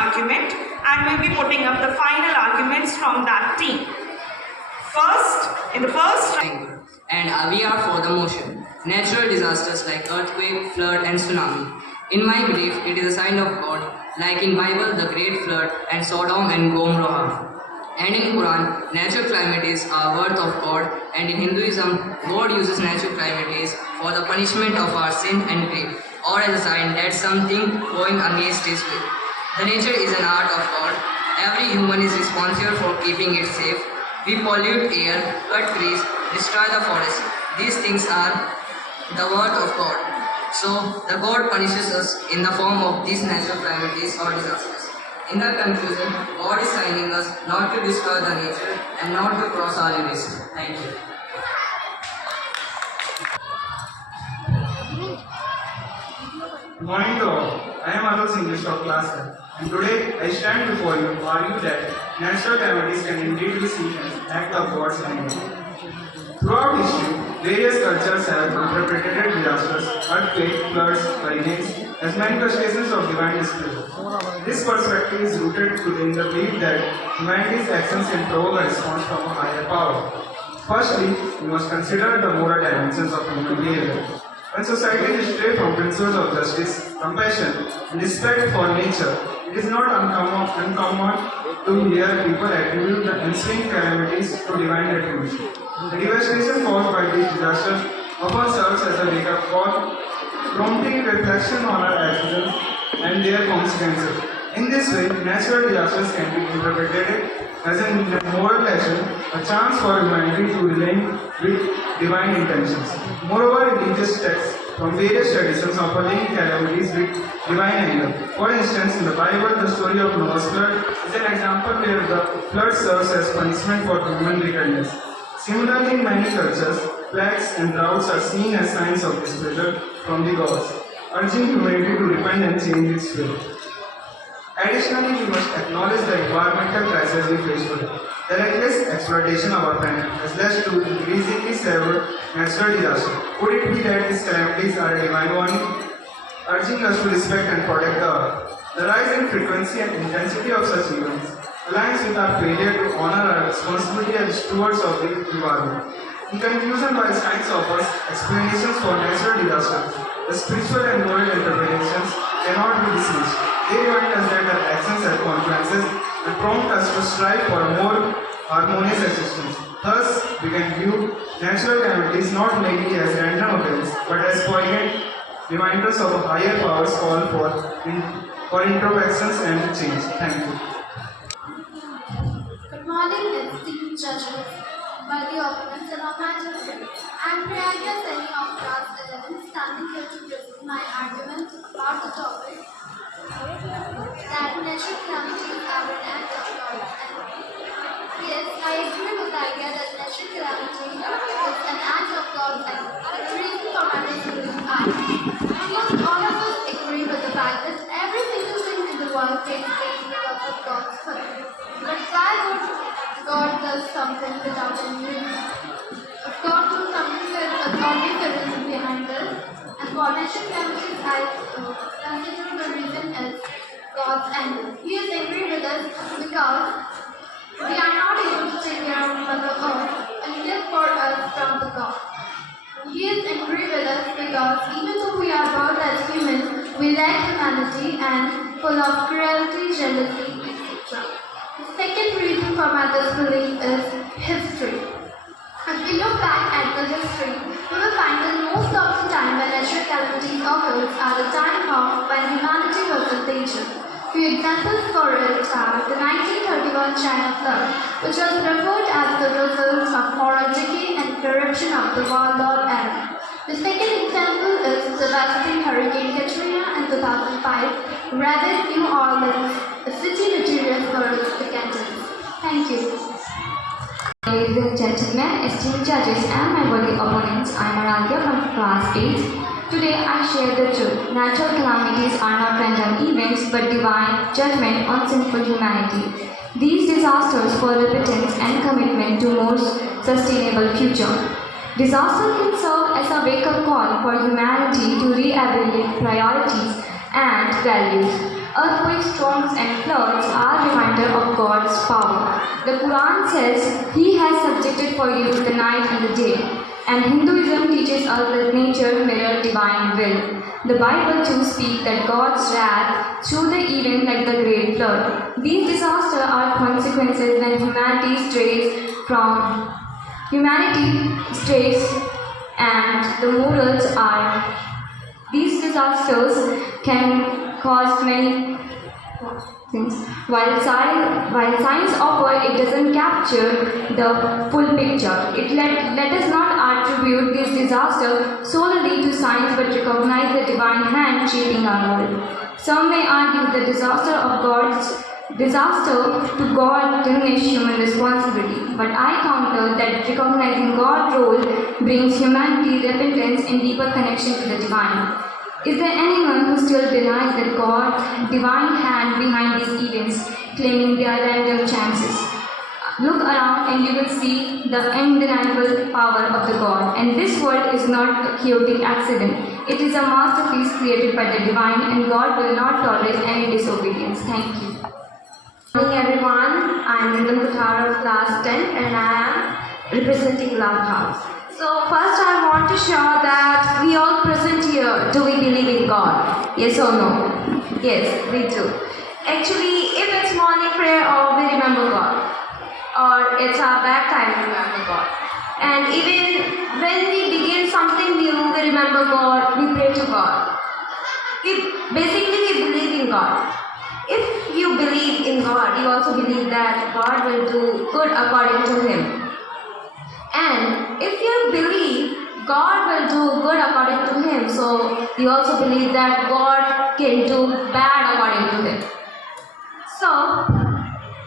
argument and we'll be putting up the final arguments from that team. In the first and we are for the motion. Natural disasters like earthquake, flood and tsunami. In my belief, it is a sign of God, like in Bible, the great flood and Sodom and Gomorrah. And in Quran, natural calamities are worth of God, and in Hinduism, God uses natural calamities for the punishment of our sin and grief, or as a sign that something going against His will. The nature is an art of God. Every human is responsible for keeping it safe. We pollute air, cut trees, destroy the forest. These things are the work of God. So, the God punishes us in the form of these natural calamities or disasters. In the conclusion, God is signing us not to destroy the nature and not to cross our limits. Thank you. Good morning to all. I am Adol's English of class 10, and today I stand before you to argue that natural calamities can indeed be seen as an act of God's hand. Throughout history, various cultures have interpreted disasters, earthquakes, floods, hurricanes as manifestations of divine displeasure. This perspective is rooted in the belief that humanity's actions can provoke a response from a higher power. Firstly, we must consider the moral dimensions of human behavior. When societies stray from principles of justice, compassion, and respect for nature, it is not uncommon to hear people attribute the ensuing calamities to divine retribution. The devastation caused by these disasters often serves as a wake-up call, prompting reflection on our actions and their consequences. In this way, natural disasters can be interpreted as a moral lesson, a chance for humanity to realign with divine intentions. Moreover, religious texts from various traditions offer link calamities with divine anger. For instance, in the Bible, the story of Noah's flood is an example where the flood serves as punishment for human wickedness. Similarly, in many cultures, plagues and droughts are seen as signs of displeasure from the gods, urging humanity to repent and change its way. Additionally, we must acknowledge the environmental crisis we face today. The reckless exploitation of our planet has led to increasingly severe natural disasters. Could it be that these calamities are a divine warning, urging us to respect and protect the earth? The rise in frequency and intensity of such events aligns with our failure to honor our responsibility as stewards of the environment. In conclusion, while science offers explanations for natural disasters, the spiritual and moral interpretations cannot be dismissed. They remind us that our actions have consequences and prompt us to strive for a more harmonious existence. Thus, we can view natural calamities not merely as random events, but as poignant reminders of a higher power's call for introspections and change. Thank you. Good morning, esteemed judges, worthy opponents and all my children. I am Priyanka Seni of class 11, standing here to present my argument about the topic that natural calamities are an act of God. Yes, I agree with the idea that natural calamity is an act of God, and the reason for my belief because all of us agree with the fact that every single thing in the world takes place because of God's will. But why would God do something without any reason? If God do something, there is always a reason behind this. And for natural calamities, I consider the reason is God's anger. He is angry with us because we are not able to take care of Mother Earth and live for us from the God. He is angry with us because even though we are born as humans, we lack humanity and full of cruelty, jealousy, etc. The second reason for my disbelief is history. If we look back at the history, we will find that most of the time when natural calamities occurs are the time of when humanity was in danger. Few examples for it are the 1931 China flood, which was referred as the result of moral decay and corruption of the warlord era. The second example is the devastating Hurricane Katrina in 2005, ravaged New Orleans, a city notorious for its decadence. Thank you. Ladies and gentlemen, esteemed judges and my worthy opponents, I am Aragya from class 8. Today I share the truth. Natural calamities are not random events but divine judgment on sinful humanity. These disasters for repentance and commitment to more sustainable future. Disaster can serve as a wake-up call for humanity to re-evaluate priorities and values. Earthquakes, storms and floods God's power. The Quran says, He has subjected for you the night and the day. And Hinduism teaches us that nature mirrors divine will. The Bible too speaks that God's wrath through the event like the great flood. These disasters are consequences when humanity strays and the morals are. These disasters can cause many things. While science offers, it doesn't capture the full picture. Let us not attribute this disaster solely to science but recognize the divine hand shaping our world. Some may argue the disaster to God diminishes human responsibility, but I counter that recognizing God's role brings humanity repentance and deeper connection to the divine. Is there anyone who still denies that God's divine hand behind these events, claiming they are random chances? Look around and you will see the undeniable power of the God. And this world is not a chaotic accident. It is a masterpiece created by the divine, and God will not tolerate any disobedience. Thank you. Good morning everyone, I am Kjapathri of class 10 and I am representing Love House. So first I want to show that we all present here, do we believe in God? Yes or no? Yes, we do. Actually, if it's morning prayer or we remember God, or it's our bad time to remember God. And even when we begin something new, we remember God, we pray to God. We believe in God. If you believe in God, you also believe that God will do good according to Him. And if you believe God will do good according to Him, so you also believe that God can do bad according to Him. So,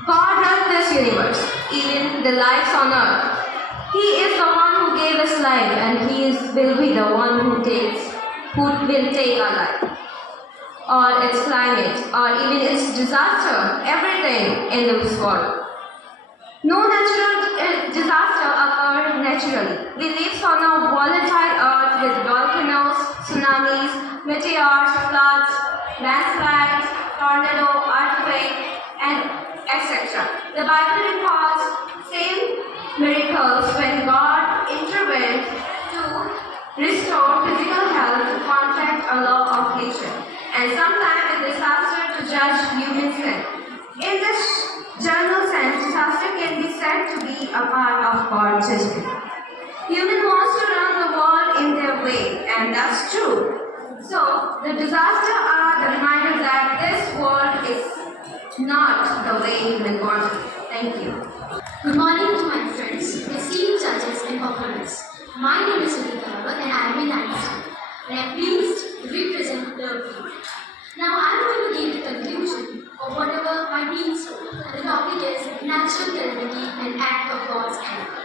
God runs this universe, even the lives on earth. He is the one who gave us life, and He will be the one who will take our life, or its climate, or even its disaster, everything in this world. No natural disaster occurs naturally. We live on a volatile earth with volcanoes, tsunamis, meteors, floods, landslides, tornado, earthquake, and etc. The Bible records same miracles when God intervened to restore physical health to contract a law of nature, and sometimes a disaster to judge human sin. In this general sense, disaster can be said to be a part of God's judgment. Humans want to run the world in their way, and that's true. So, the disasters are the reminder that this world is not the way human wants it. Thank you. Good morning to my friends, esteemed judges and performers. My name is Sudhika and I am in 9th standard. And I am pleased to represent the field. Now I am going to give the conclusion of whatever my team spoke. And the topic is natural calamity and act of God's anger.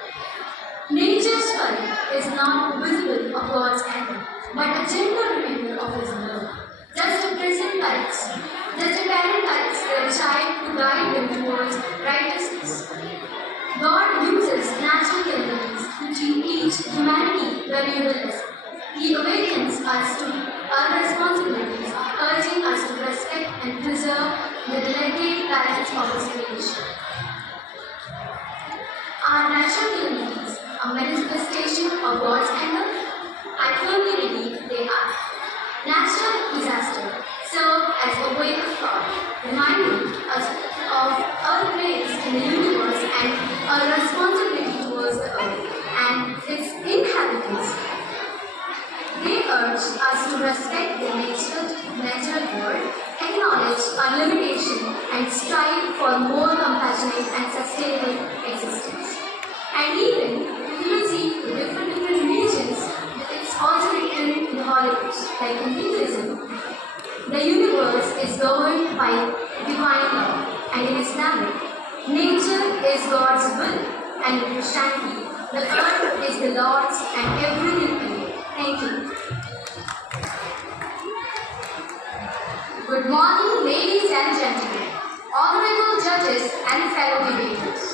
Nature's fire is not visible of God's anger, but a gentle reminder of His love. Just a parent directs their child to guide them towards righteousness. God uses natural calamities to teach humanity valuable lessons. He awakens us to our responsibilities, urging us to respect and preserve the delicate balance of His creation. Are natural calamities a manifestation of God's anger? I firmly believe they are. Natural disasters serve as a wake of thought, reminding us of our place in the universe and our responsibility towards the earth and its inhabitants. They urge us to respect the natural world, acknowledge our limitation, and strive for more compassionate and sustainable existence. And even if you see the different religions, it's also written in the Holy Books, like in Hinduism. The universe is governed by divine law, and in Islamic, nature is God's will, and in Christianity, the earth is the Lord's and everything in it. Thank you. Good morning, ladies and gentlemen, honorable judges and fellow debaters.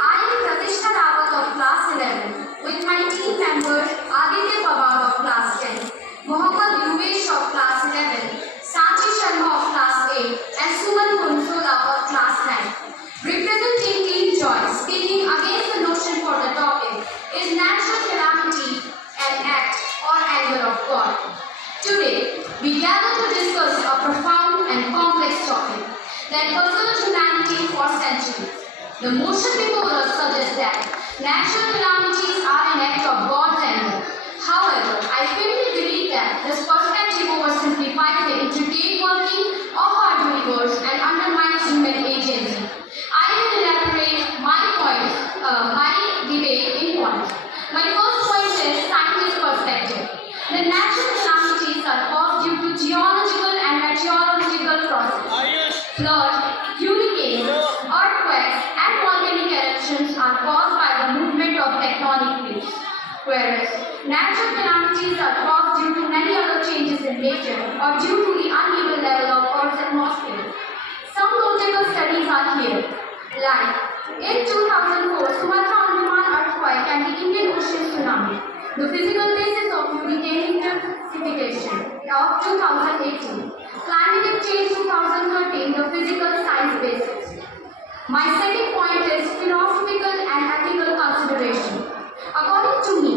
I am Pratishtha Rawat of class 11 with my team members Aditya Pawar of class 10, Mohammad Yuvesh of class 11, Sanchi Sharma of class 8 and Suman Kunsola of class 9. that puzzled humanity for centuries. The motion before us suggests that natural calamities are an act of God's anger. However, I firmly believe that this perspective oversimplifies the intricate working of our universe and undermines human agency. I will elaborate my debate in points. My first point is scientist perspective. The natural calamities are caused due to geological and meteorological processes. Floods, hurricanes, earthquakes, and volcanic eruptions are caused by the movement of tectonic plates. Whereas natural calamities are caused due to many other changes in nature or due to the uneven level of Earth's atmosphere. Some notable studies are here, like in 2004 Sumatra Andaman earthquake and the Indian Ocean tsunami, the physical basis of hurricane intensification of 2018, climatic change 2013, the physical science basis. My second point is philosophical and ethical consideration. According to me,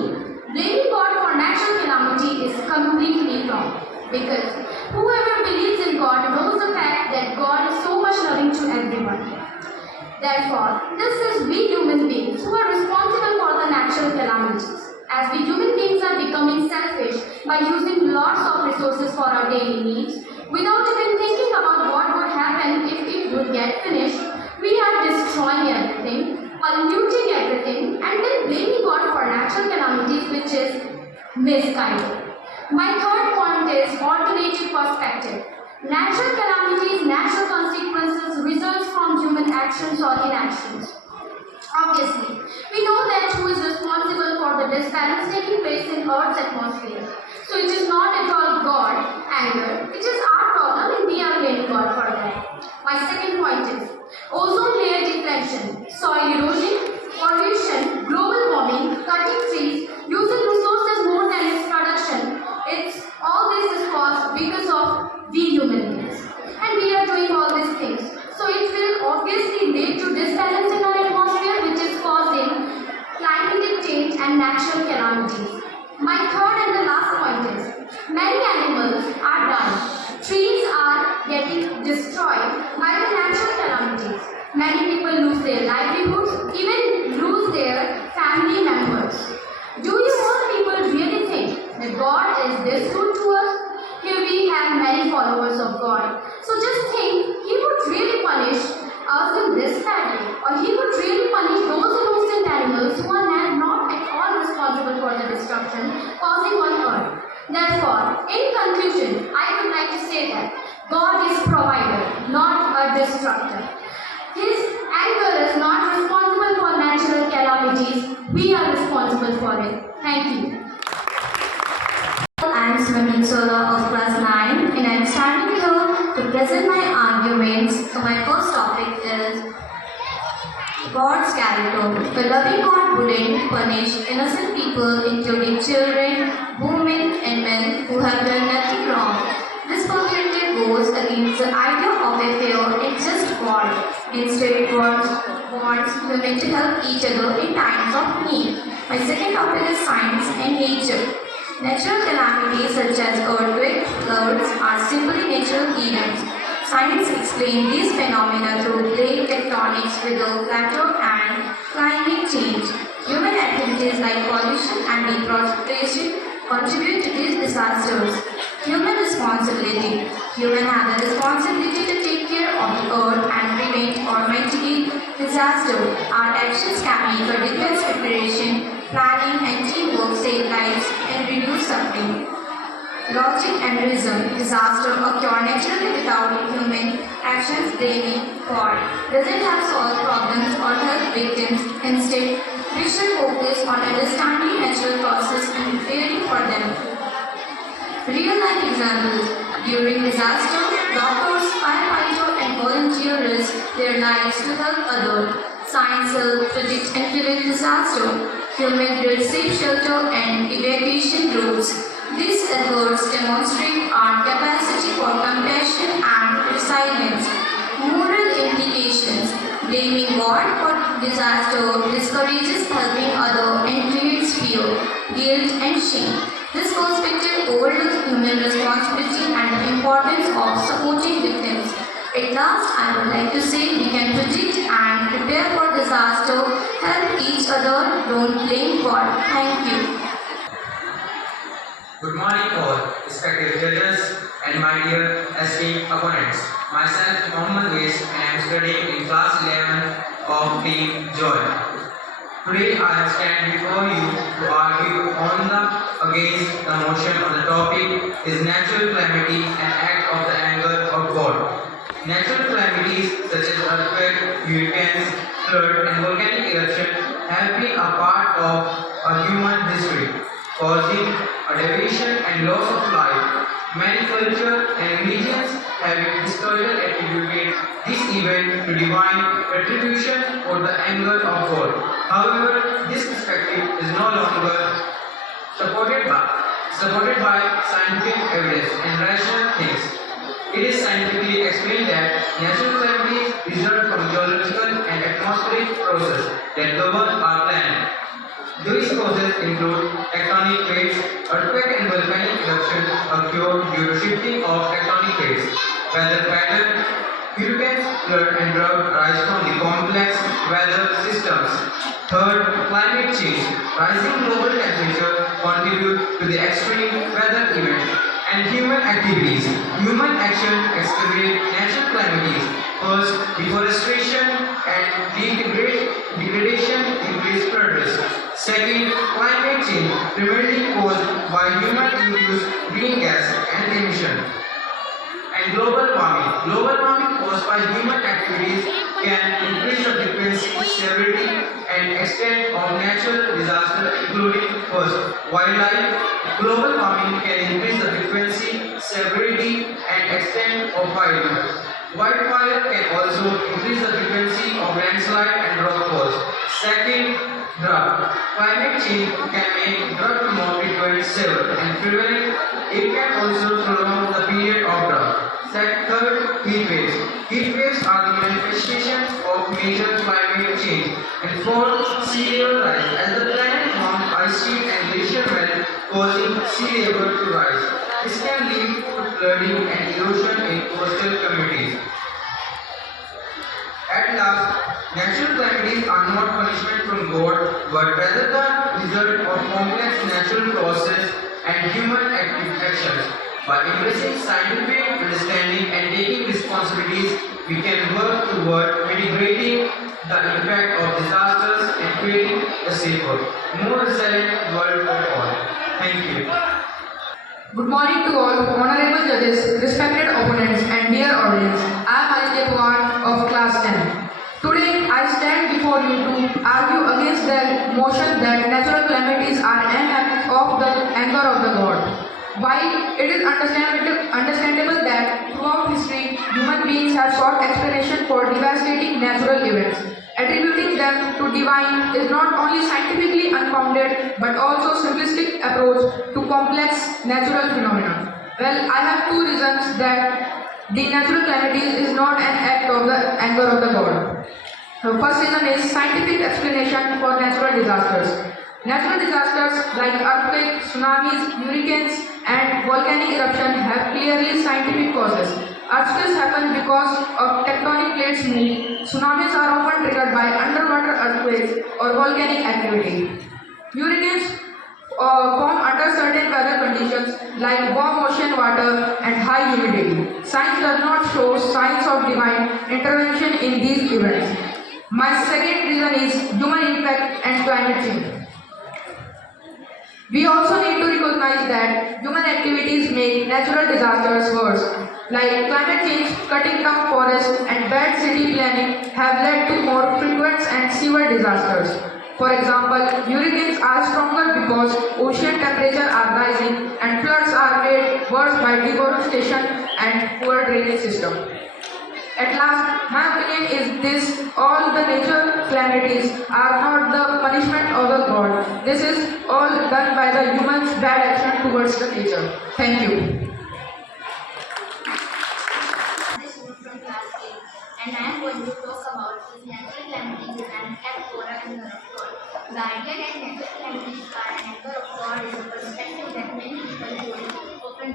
blaming God for natural calamity is completely wrong, because whoever believes in God knows the fact that God is so much loving to everyone. Therefore, this is we human beings who are responsible for the natural calamities, as we human beings are becoming selfish by using lots of resources for our daily needs without even thinking about what would happen if it would get finished. We are destroying everything, polluting everything, and then blaming God for natural calamities, which is misguided. My third point is alternative perspective. Natural calamities, natural consequences results from human actions or inactions. Obviously, we know that who is responsible for the disbalance taking place in Earth's atmosphere. So it is not at all God anger, it is our problem and we are blaming God for that. My second point is ozone layer depletion, soil erosion, pollution, global warming, cutting trees, using resources more than its production. All this is caused because of we human beings. And we are doing all these things. So it will obviously lead to disbalance in our atmosphere, which is causing climatic change and natural calamities. My third and the last point is many animals are dying. Trees are getting destroyed by the natural calamities. Many people lose their livelihoods, even lose their family members. Do you all people really think that God is this rude to us? Here we have many followers of God. So just think, He would really punish us in this badly, or He would really punish those innocent animals who are not at all responsible for the destruction causing on earth. Therefore, in conclusion, I would like to say that God is provider, not a destructor. His anger is not responsible for natural calamities. We are responsible for it. Thank you. I am Swimming Sola of class 9 and I am standing here to present my arguments. So my first topic is God's character. A loving God wouldn't punish innocent people, including children, women and men who have done nothing wrong. This perspective goes against the idea of a fair and just war. Instead, it wants women to help each other in times of need. My second topic is science and nature. Natural calamities such as earthquakes, floods are simply natural events. Science explains these phenomena through plate tectonics, weather plateau, and climate change. Human activities like pollution and deforestation contribute to these disasters. Human responsibility. Humans have the responsibility to take care of the earth and prevent or mitigate disaster. Our actions can make a defense preparation, planning and teamwork save lives and reduce suffering. Logic and reason. Disaster occur naturally without human actions. Blaming God doesn't have solved problems or help victims. Instead, we should focus on understanding natural causes and preparing for them. Real life examples. During disaster, doctors, firefighters and volunteers risk their lives to help others. Science helps predict and prevent disaster. Humans receive shelter and evacuation routes. These efforts demonstrate our capacity for compassion and resilience. Moral implications. Blaming God for disaster discourages helping others and creates fear, guilt and shame. This perspective overlooks human responsibility and the importance of supporting victims. It last, I would like to say we can predict and prepare for disaster, help each other, don't blame God. Thank you. Good morning all, respected judges and my dear esteemed opponents. Myself Mohammed Wais and I am studying in class 11 of team JEUX. Today I have stand before you to argue against the motion on the topic is natural calamity an act of the anger of God. Natural calamities such as earthquake, hurricanes, flood and volcanic eruption have been a part of a human history, causing a deviation and loss of life. Many cultures and religions have historically attributed this event to divine retribution or the anger of God. However, this perspective is no longer supported by scientific evidence and rational things. It is scientifically explained that natural calamities result from geological and atmospheric processes that govern our planet. These causes include tectonic plates, earthquake and volcanic eruption occur due to shifting of tectonic plates. Weather pattern, hurricanes, flood and drought rise from the complex weather systems. Third, climate change. Rising global temperature contribute to the extreme weather events and human activities. Human action accelerate natural calamities. First, deforestation and degradation increase flood risk. Second, climate change, primarily caused by human-induced green gas and emission. And global warming. Global warming caused by human activities can increase the frequency, severity, and extent of natural disasters, including first, wildlife. Global warming can increase the frequency, severity, and extent of wildlife. Wildfire can also increase the frequency of landslide and rock falls. Second, drought. Climate change can make drought more frequent, severe, and prevalent. It can also prolong the period of drought. Third, heat waves. Heat waves are the manifestation of major climate change. And fourth, sea level rise. As the planet warms, ice sheet and glacier melt, causing sea level to rise. This can lead to flooding and erosion in coastal communities. At last, natural calamities are not punishment from God, but rather the result of complex natural processes and human actions. By embracing scientific understanding and taking responsibilities, we can work toward mitigating the impact of disasters and creating a safer, more resilient world for all. Thank you. Good morning to all honorable judges, respected opponents and dear audience. I am Aditya of class 10. Today I stand before you to argue against the motion that natural calamities are an act of the anger of the God. While it is understandable that throughout history human beings have sought explanation for devastating natural events, attributing them to divine is not only scientifically unfounded but also simplistic approach to complex natural phenomena. Well, I have two reasons that the natural calamities is not an act of the anger of the God. The first reason is scientific explanation for natural disasters. Natural disasters like earthquakes, tsunamis, hurricanes and volcanic eruption have clearly scientific causes. Earthquakes happen because of tectonic plates move. Tsunamis are often triggered by underwater earthquakes or volcanic activity. Hurricanes form under certain weather conditions like warm ocean water and high humidity. Science does not show signs of divine intervention in these events. My second reason is human impact and climate change. We also need to recognize that human activities make natural disasters worse, like climate change, cutting down forests and bad city planning have led to more frequent and severe disasters. For example, hurricanes are stronger because ocean temperatures are rising and floods are made worse by deforestation and poor drainage system. At last, my opinion is this: all the nature calamities are not the punishment of the God. This is all done by the human's bad action towards the nature. Thank you. From class 8, and I am going to talk about these natural calamities and act for an anger of God. The idea that natural calamities are an anger of God is a perspective that many people hold, often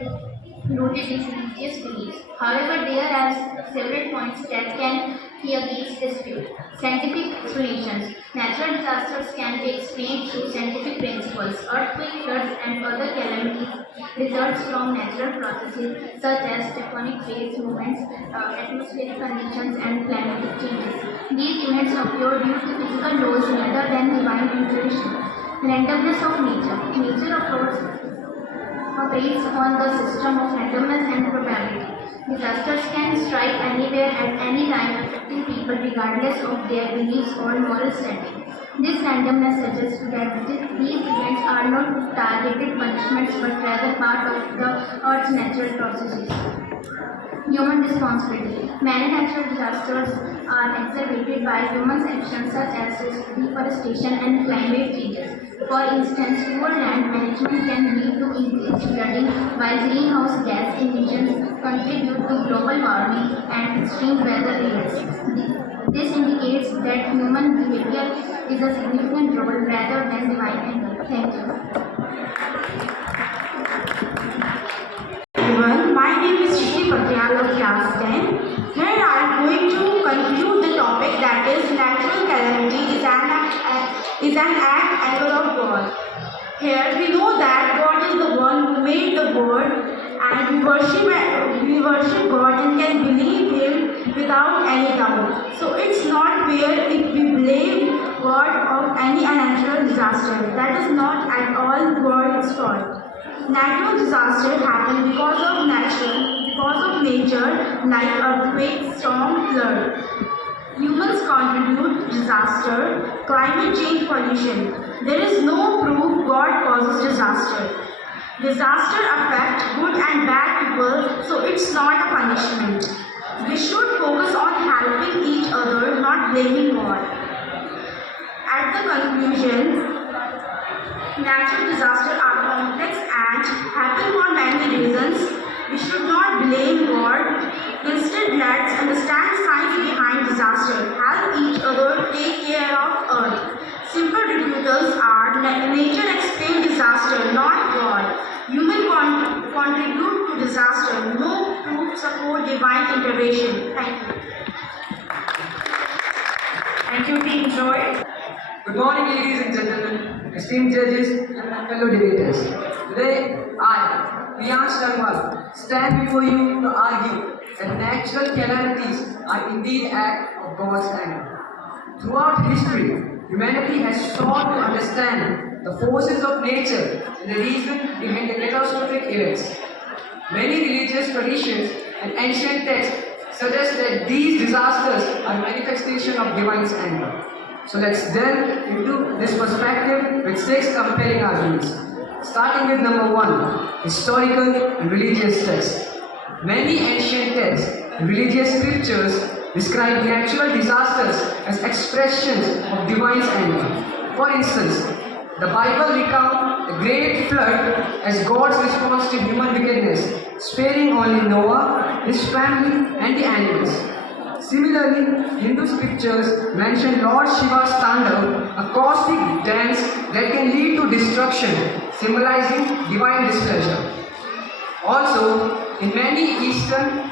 rooted in religious beliefs. However, there are several points that can be against this view. Scientific explanations. Natural disasters can be explained through scientific principles. Earthquakes, floods, and other calamities results from natural processes such as tectonic plate movements, atmospheric conditions, and climatic changes. These events occur due to physical laws rather than divine intervention. Randomness of nature. Nature operates on the system of randomness and probability. Disasters can strike anywhere at any time, affecting people regardless of their beliefs or moral standing. This randomness suggests that these events are not targeted punishments but rather part of the Earth's natural processes. Human responsibility. Many natural disasters are exacerbated by human actions such as deforestation and climate changes. For instance, poor land management can lead to increased flooding, while greenhouse gas emissions contribute to global warming and extreme weather events. This indicates that human behavior is a significant role rather than divine anger. Thank you. Everyone, my name is Kjapathri of class 10. Here I am going to conclude the topic that is natural calamity is an act angle of God. Here we know that God is the one who made the world and we worship God and can believe Him without any doubt. So it's not fair if we blame God of any unnatural disaster. That is not at all God's fault. Natural disasters happen because of nature, like earthquake, storm, flood. Humans contribute disaster, climate change, pollution. There is no proof God causes disaster. Disaster affect good and bad people, so it's not a punishment. We should focus on helping each other, not blaming God. At the conclusion, natural disasters are complex and happen for many reasons. We should not blame God. Instead, let's understand science behind disaster. Help each other take care of Earth. Simple rebuttals are nature explains disaster, not God. Human contribute to disaster. No proof support divine intervention. Thank you. Thank you, Team Joy. Good morning, ladies and gentlemen, esteemed judges and my fellow debaters. Today, I, Priyansh Sharma, stand before you to argue that natural calamities are indeed act of God's anger. Throughout history, humanity has sought to understand the forces of nature and the reason behind the catastrophic events. Many religious traditions and ancient texts suggest that these disasters are manifestation of divine anger. So let's delve into this perspective with 6 compelling arguments. Starting with number 1, historical and religious texts. Many ancient texts and religious scriptures describe natural disasters as expressions of divine anger. For instance, the Bible recounts the great flood as God's response to human wickedness, sparing only Noah, his family, and the animals. Similarly, Hindu scriptures mention Lord Shiva's Tandav, a cosmic dance that can lead to destruction, symbolizing divine displeasure. Also, in many Eastern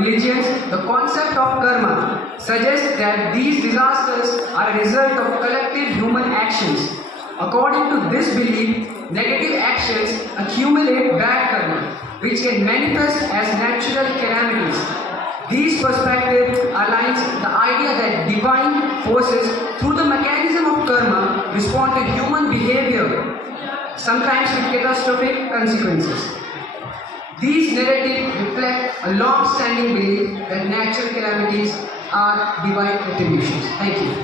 religions, the concept of karma suggests that these disasters are a result of collective human actions. According to this belief, negative actions accumulate bad karma, which can manifest as natural calamities. These perspectives aligns the idea that divine forces, through the mechanism of karma, respond to human behavior, sometimes with catastrophic consequences. These narratives reflect a long-standing belief that natural calamities are divine attributions. Thank you.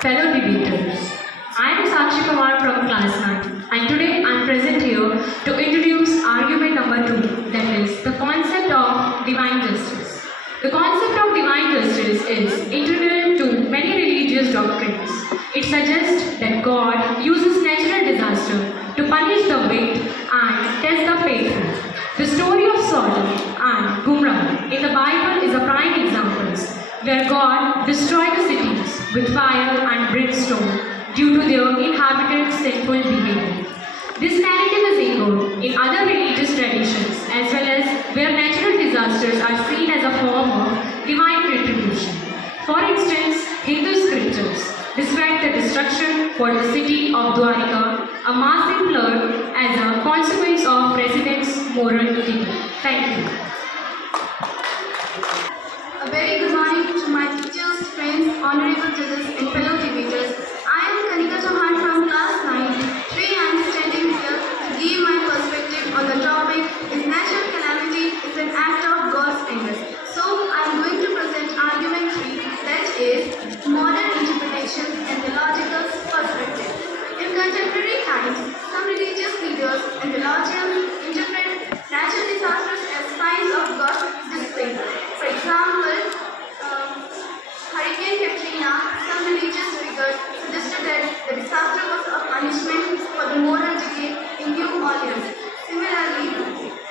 Fellow debaters, I am Sakshi Kumar from class 9 and today I am present here to introduce argument number 2, that is the concept of divine justice. The concept of divine justice is integral to many religious doctrines. It suggests that God uses natural disaster to punish the wicked and test the faithful. The story of Sodom and Gomorrah in the Bible is a prime example where God destroyed the cities with fire and brimstone due to their inhabitants' sinful behavior. This narrative is echoed in other religious traditions as well as where natural disasters are seen as a form of for the city of Dwarika, a massive flood as a consequence of residents' moral decay. Thank you. A very good morning to my teachers, friends, honorable judges and fellow debaters. I am Kanika Chauhan from class 9. Today I am standing here to give my perspective on the topic, is natural calamity is an act of God's anger. So I am going to present argument 3, that is modern interpretation and the logical perspective. In contemporary times, some religious leaders and theologians interpret natural disasters as signs of God's displeasure. For example, Hurricane Katrina, some religious figures suggested that the disaster was a punishment for the moral decay in New Orleans. Similarly,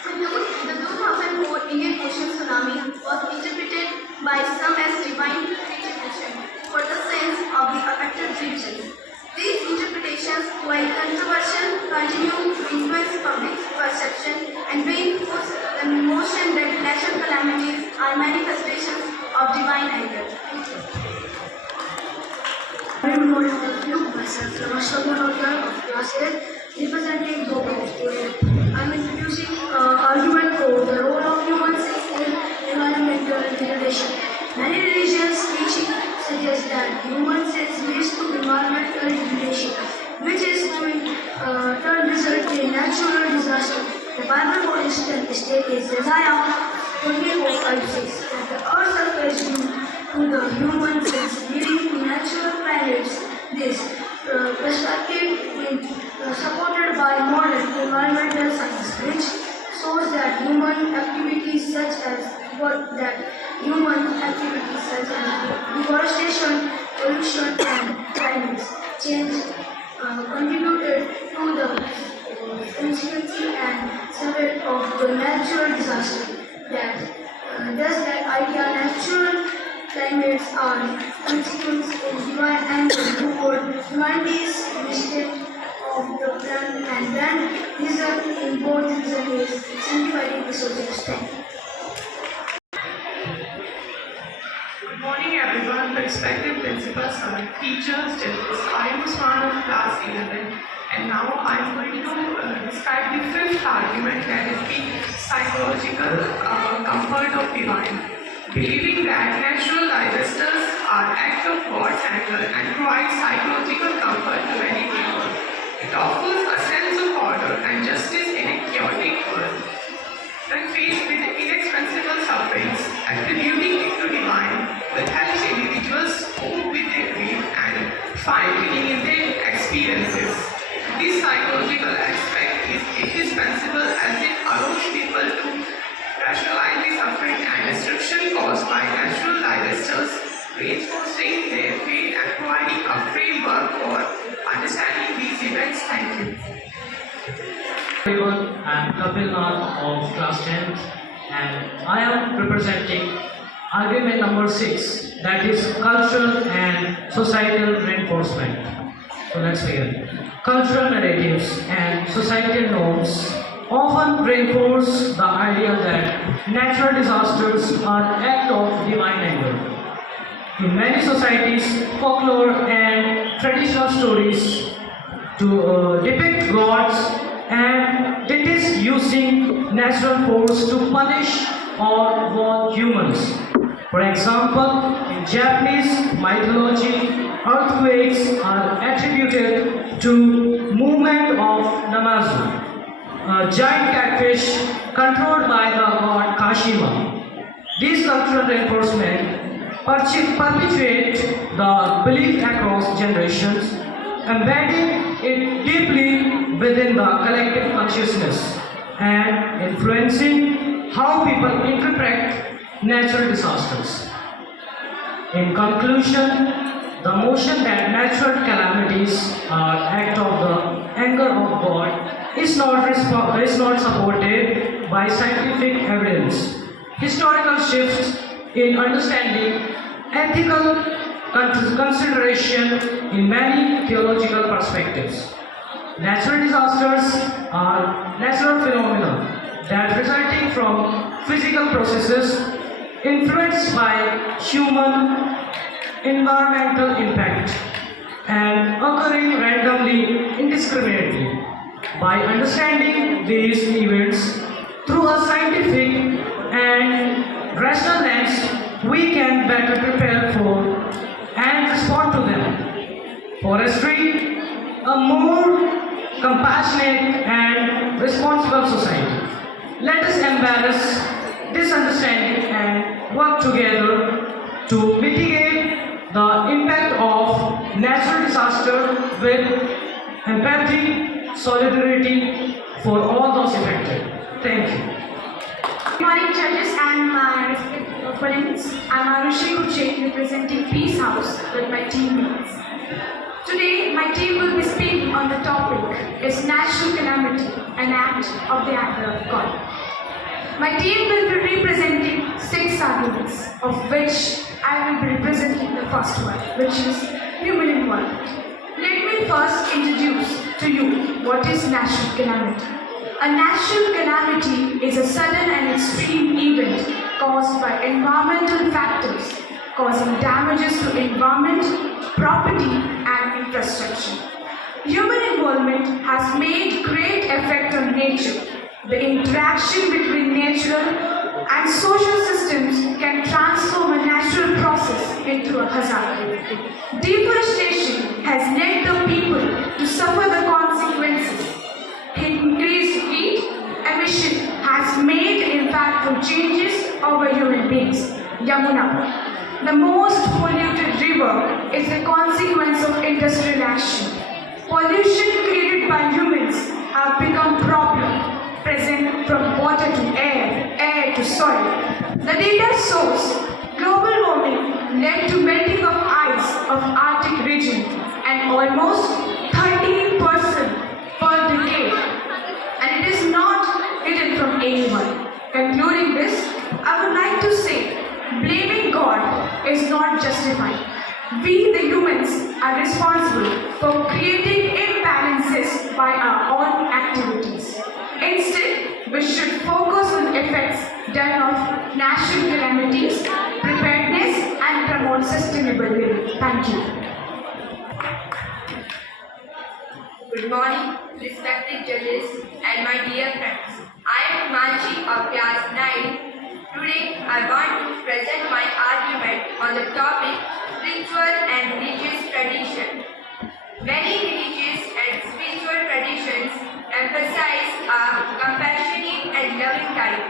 the 2004 Indian Ocean tsunami was interpreted by some as divine retribution for the sins of the affected regions. These interpretations, while controversial, continue to influence public perception and reinforce the notion that natural calamities are manifestations of divine anger. Thank you. Good morning, all of you. Myself, Ramashamonogar of class 8, representing Bhopal student. I am introducing argument for the role of humans in environmental degradation. Many religions teaching suggest that human sins leads to environmental degradation, which is to turn result in natural disaster. The Bible, for instance, states in Isaiah 24:5-6 that the earth surface due to the human sins leading to natural climates. This perspective is supported by modern environmental science, which shows that human activities such as deforestation, pollution, and climate change contributed to the frequency and severity of the natural disaster. Thus, that idea natural climates are consequences in divine anger toward humanity's mistake of the plan, and then result in both reason is sanctifying the sources. Thank you. Good morning everyone, respected principals, teachers, judges. I am Usman of class 11 and now I am going to describe the fifth argument, that is the psychological comfort of divine. Believing that natural disasters are acts of God's anger and provide psychological comfort to many people. It offers a sense of order and justice in a chaotic world. When faced with inexpensible sufferings, attributing it to divine will help individuals cope with their grief and find meaning in their experiences. This psychological aspect is indispensable as it allows people to rationalize the suffering and destruction caused by natural disasters, reinforcing their faith and providing a framework for understanding these events. Thank you. Everyone, I am Kapil Nath of class 10 and I am representing argument number 6, that is cultural and societal reinforcement. So let's begin. Cultural narratives and societal norms often reinforce the idea that natural disasters are acts of divine anger. In many societies, folklore and traditional stories to depict gods and deities using natural force to punish or warn humans. For example, in Japanese mythology, earthquakes are attributed to movement of Namazu, a giant catfish controlled by the god Kashima. These cultural reinforcement perpetuate the belief across generations, embedding it deeply within the collective consciousness and influencing how people interpret natural disasters. In conclusion, the notion that natural calamities are act of the anger of God is not supported by scientific evidence. Historical shifts in understanding, ethical consideration in many theological perspectives. Natural disasters are natural phenomena that resulting from physical processes influenced by human environmental impact and occurring randomly, indiscriminately. By understanding these events through a scientific and rational lens, we can better prepare for and respond to them. Forestry, a more compassionate and responsible society. Let us embrace this understanding and work together to mitigate the impact of natural disaster with empathy, solidarity for all those affected. Thank you. Good morning, judges and my respected opponents. I'm Arushi Kuche, representing Peace House with my teammates. Today, my team will be speaking on the topic is natural calamity, an act of the anger of God. My team will be representing 6 arguments, of which I will be representing the first one, which is human involvement. Let me first introduce to you what is natural calamity. A natural calamity is a sudden and extreme event caused by environmental factors, causing damages to environment, property, and infrastructure. Human involvement has made great effect on nature. The interaction between natural and social systems can transform a natural process into a hazard. Deforestation has led the people to suffer the consequences. Increased heat emission has made impactful changes over human beings. Yamuna, the most polluted river, is a consequence of industrial action. Pollution created by humans have become problem present from water to air, air to soil. The data shows global warming led to melting of ice of Arctic region and almost 13% per decade, and it is not hidden from anyone. Concluding this, I would like to say, blaming God is not justified. We, the humans, are responsible for creating imbalances by our own activities. Instead, we should focus on effects done of natural calamities, preparedness, and promote sustainable living. Thank you. Good morning, respected judges and my dear friends. I am Himanshi of class 9. Today, I want to present my argument on the topic spiritual and religious tradition. Many religious and spiritual traditions emphasize a compassionate and loving type,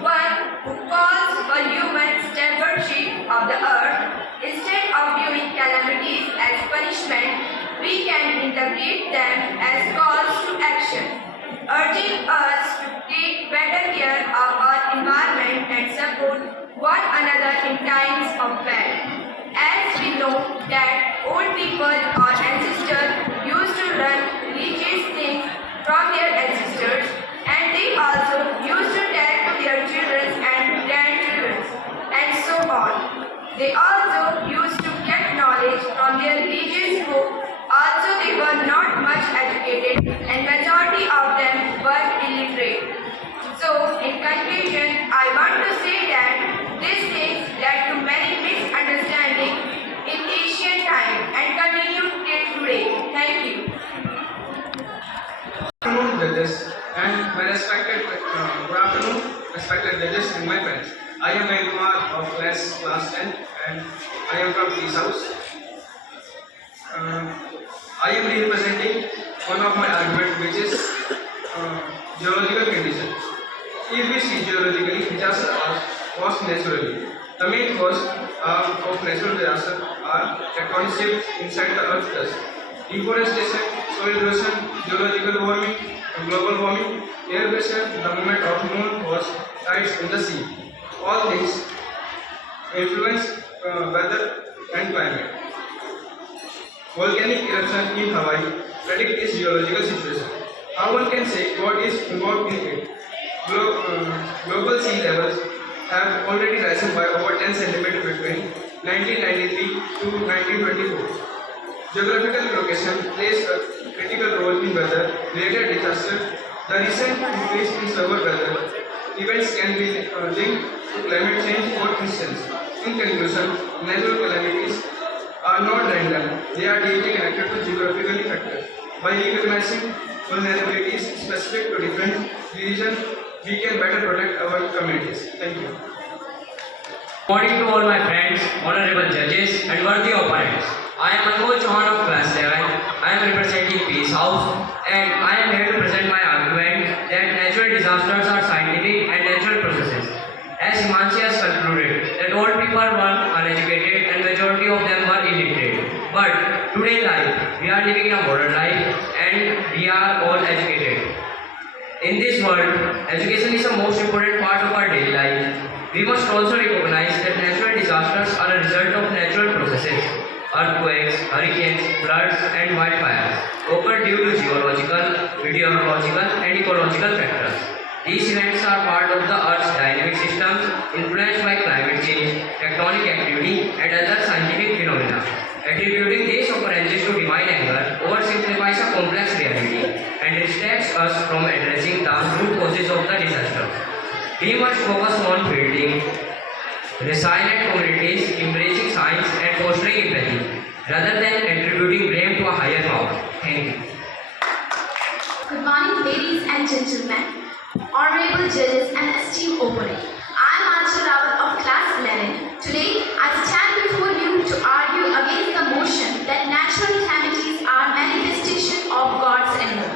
one who calls for human stewardship of the earth. Instead of viewing calamities as punishment, we can interpret them as calls to action, urging us to take better care of our environment and support one another in times of peril. As we know that old people or ancestors used to learn religious things from their ancestors, and they also used to tell to their children and grandchildren, and so on. They also used to get knowledge from their religious book. Also, they were not much educated, and majority of them were illiterate. So, in conclusion, I want to say that these things led to many misunderstandings in ancient time and continue till today. Thank you. Good afternoon, judges and my respected good afternoon, respected judges and my friends. I am Kumar of class 10 and I am from Peace House. I am representing one of my argument, which is geological condition. If we see geologically, disasters are caused naturally. The main cause of natural disaster are tectonic shifts inside the Earth's crust, deforestation, soil erosion, geological warming, global warming, air pressure, the movement of known cause tides in the sea. All things influence weather and climate. Volcanic eruption in Hawaii predict its geological situation. How one can say God is involved in it? Global sea levels have already risen by over 10 cm between 1993 to 1924. Geographical location plays a critical role in weather-related disasters. The recent increase in severe weather events can be linked to climate change, for instance. In conclusion, natural calamities are are not random, they are deeply connected to geographical factors. By recognizing vulnerabilities specific to different regions, we can better protect our communities. Thank you. Good morning to all my friends, honorable judges and worthy opponents. I am Anmol Chauhan of class 7. I am representing Peace House and I am here to present my argument that natural disasters are scientific and natural processes. As Himanshi has concluded that all people were uneducated and majority of them were illiterate. But today life, we are living in a modern life and we are all educated. In this world, education is the most important part of our daily life. We must also recognize that natural disasters are a result of natural processes. Earthquakes, hurricanes, floods and wildfires occur due to geological, meteorological and ecological factors. These events are part of the Earth's dynamic systems influenced by climate change, tectonic activity and other scientific phenomena. Attributing these occurrences to divine anger oversimplifies a complex reality and distracts us from addressing the root causes of the disaster. We must focus on building resilient communities, embracing science and fostering empathy, rather than attributing blame to a higher power. Thank you. Good morning, ladies and gentlemen, honorable judges and esteemed opponent. I am Anshul Rawat of class 11. Today, I stand before you to argue against the motion that natural calamities are manifestation of God's anger.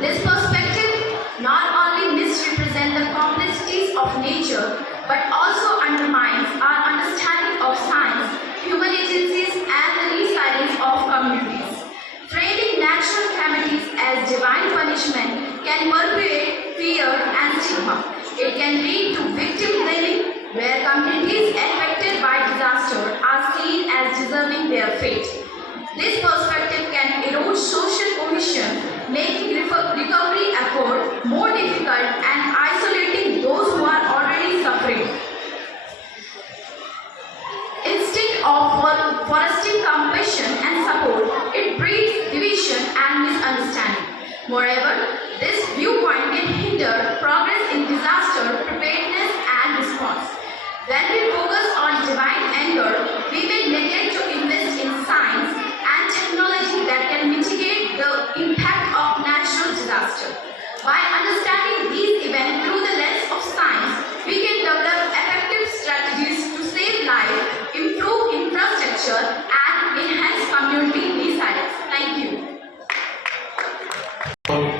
This perspective not only misrepresents the complexities of nature, but also undermines our understanding of science, human agencies, and the resilience of communities. Framing natural calamities as divine punishment can perpetuate fear and stigma. It can lead to victim blaming, where communities affected by disaster are seen as deserving their fate. This perspective can erode social cohesion, making recovery effort more difficult and isolating those who are already suffering. Instead of fostering compassion and support, it breeds division and misunderstanding. Moreover, this viewpoint can hinder progress in disaster preparedness and response. When we focus on divine anger, we may neglect to invest in science and technology that can mitigate the impact of natural disaster. By understanding these events through the lens of science, we can develop effective strategies to save lives, improve infrastructure, and enhance community resilience. Thank you.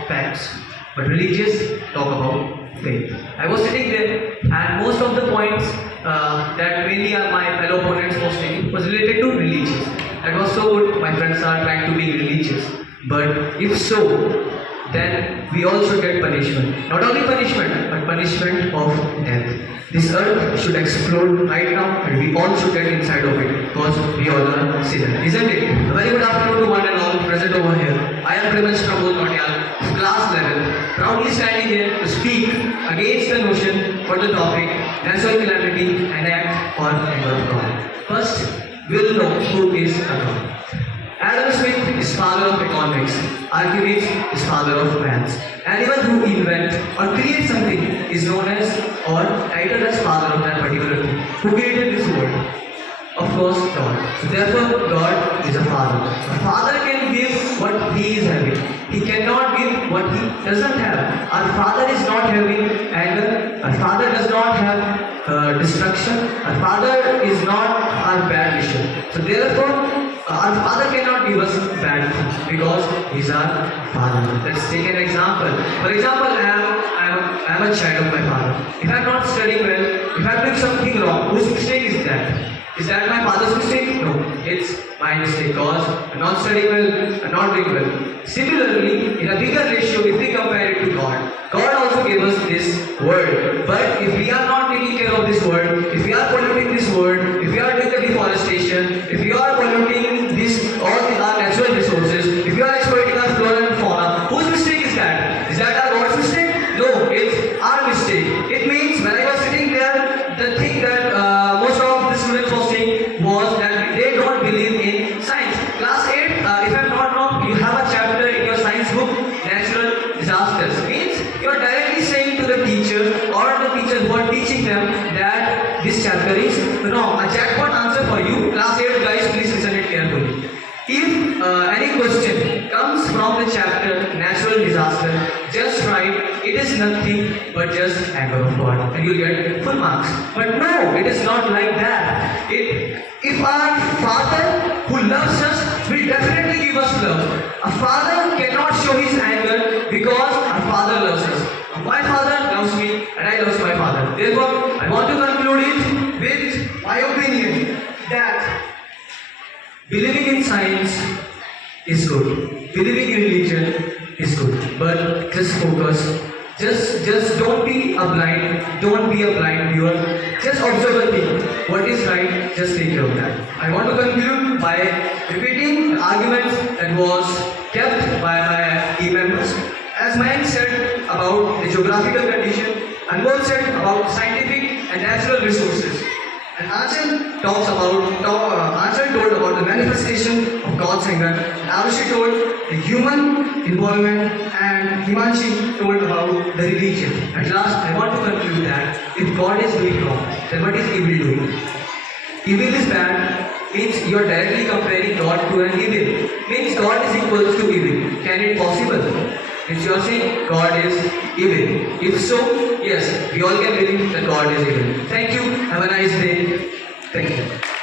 Facts, but religious talk about faith. I was sitting there and most of the points that mainly my fellow opponents was taking was related to religious. That was so good, my friends are trying to be religious. But if so, then we also get punishment. Not only punishment, but punishment of death. This earth should explode right now and we all should get inside of it because we all are sinners, isn't it? A very good afternoon to one and all present over here. I am Primesh Pramod Nautiyal of class 11, proudly standing here to speak against the notion for the topic natural calamity, an act or anger of God. First, we'll know who is a God. Adam Smith is father of economics, Archimedes is father of maths. Anyone who invents or creates something is known as or titled as father of that particular thing. Who created this world? Of course, God. So therefore, God is a father. A father can give what he is having. He cannot give what he doesn't have. Our father is not having anger. Our father does not have destruction. Our father is not our bad vision. So therefore, our father cannot give us bad things because he's our father. Let's take an example. For example, I am a child of my father. If I am not studying well, if I am doing something wrong, whose mistake is that? Is that my father's mistake? No, it's my mistake because I'm not studying well, I'm not doing well. Similarly, in a bigger ratio, if we compare it to God, God also gave us this world. But if we are not taking care of this world, if we are polluting this world, if we are doing the deforestation, if we are polluting our natural resources, if we are exploiting our flora and fauna, whose mistake is that? Is that our God's mistake? No, it's our mistake. It means when I was sitting there, the thing that most of the students were saying was that they don't believe in science. Class 8, if I'm not wrong, you have a chapter in your science book, natural disasters. Means you are directly saying to the teacher or the teachers who are teaching them that this chapter is wrong. A anger of God and you'll get full marks. But no, it is not like that. If our Father who loves us will definitely give us love. A father cannot show his anger because our Father loves us. My Father loves me and I love my Father. Therefore, I want to conclude it with my opinion that believing in science is good. Believing in religion is good. But just focus. Just don't be a blind viewer. Just observe the thing. What is right, just take care of that. I want to conclude by repeating the arguments that was kept by my team members. As Mayank said about the geographical condition, Anmol said about scientific and natural resources. And Achal told about the manifestation of God's anger. And Arushi told the human involvement, and Himanshi told about the religion. At last, I want to conclude that if God is doing wrong, then what is evil doing? Evil is bad means you are directly comparing God to an evil. Means God is equal to evil. Can it possible? If you are saying God is evil. If so, yes, we all can believe that God is evil. Thank you. Have a nice day. Thank you.